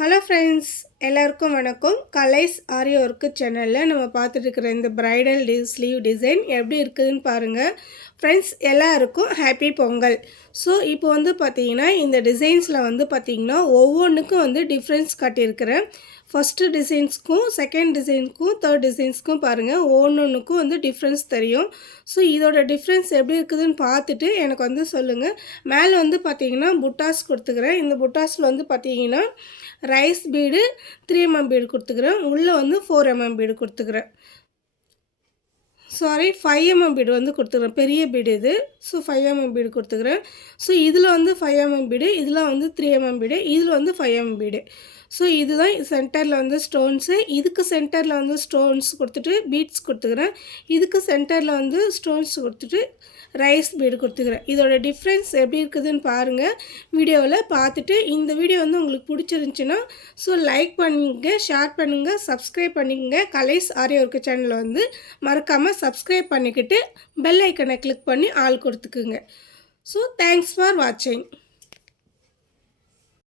Hello friends, எல்லாருக்கும் வணக்கம். கலைஸ் ஆரி work சேனலில் நம்ம பார்த்துட்டு இருக்கிற இந்த பிரைடல் ஸ்லீவ் டிசைன் எப்படி இருக்குதுன்னு பாருங்கள். ஃப்ரெண்ட்ஸ், எல்லாருக்கும் ஹாப்பி பொங்கல். ஸோ இப்போ வந்து பார்த்திங்கன்னா இந்த டிசைன்ஸில் வந்து பார்த்திங்கன்னா ஒவ்வொன்றுக்கும் வந்து டிஃப்ரென்ஸ் காட்டியிருக்கிறேன். ஃபஸ்ட்டு டிசைன்ஸ்க்கும் செகண்ட் டிசைனுக்கும் தேர்ட் டிசைன்ஸ்க்கும் பாருங்கள், ஒவ்வொன்றுக்கும் வந்து டிஃப்ரென்ஸ் தெரியும். ஸோ இதோட டிஃப்ரென்ஸ் எப்படி இருக்குதுன்னு பார்த்துட்டு எனக்கு வந்து சொல்லுங்கள். மேலே வந்து பார்த்திங்கன்னா புட்டாஸ் கொடுத்துக்கிறேன். இந்த புட்டாஸில் வந்து பார்த்திங்கன்னா ரைஸ் பீடு 3 mm பீடு கொடுத்துக்கிறேன். உள்ளே வந்து 4 mm பீடு கொடுத்துக்கிறேன். 5 mm பீடு வந்து கொடுத்துக்கிறேன். பெரிய பீடு இது. ஸோ 5 mm பீடு கொடுத்துக்கிறேன். ஸோ இதில் வந்து 5 mm பீடு, இதில் வந்து 3 mm பீடு, இதில் வந்து 5 mm பீடு. ஸோ இதுதான் சென்டரில் வந்து ஸ்டோன்ஸு. இதுக்கு சென்டரில் வந்து ஸ்டோன்ஸ் கொடுத்துட்டு பீட்ஸ் கொடுத்துக்கிறேன். இதுக்கு சென்டரில் வந்து ஸ்டோன்ஸ் கொடுத்துட்டு ரைஸ் பீடு கொடுத்துக்கிறேன். இதோட டிஃப்ரென்ஸ் எப்படி இருக்குதுன்னு பாருங்கள் வீடியோவில் பார்த்துட்டு. இந்த வீடியோ வந்து உங்களுக்கு பிடிச்சிருந்துச்சின்னா லைக் பண்ணுங்க, ஷேர் பண்ணுங்கள், சப்ஸ்கிரைப் பண்ணிக்கங்க. கலைஸ் ஆரி ஒர்க்கு சேனலை வந்து மறக்காமல் சப்ஸ்கிரைப் பண்ணிக்கிட்டு பெல் ஐக்கனை கிளிக் பண்ணி ஆல் கொடுத்துக்குங்க. தேங்க்ஸ் ஃபார் வாட்சிங்.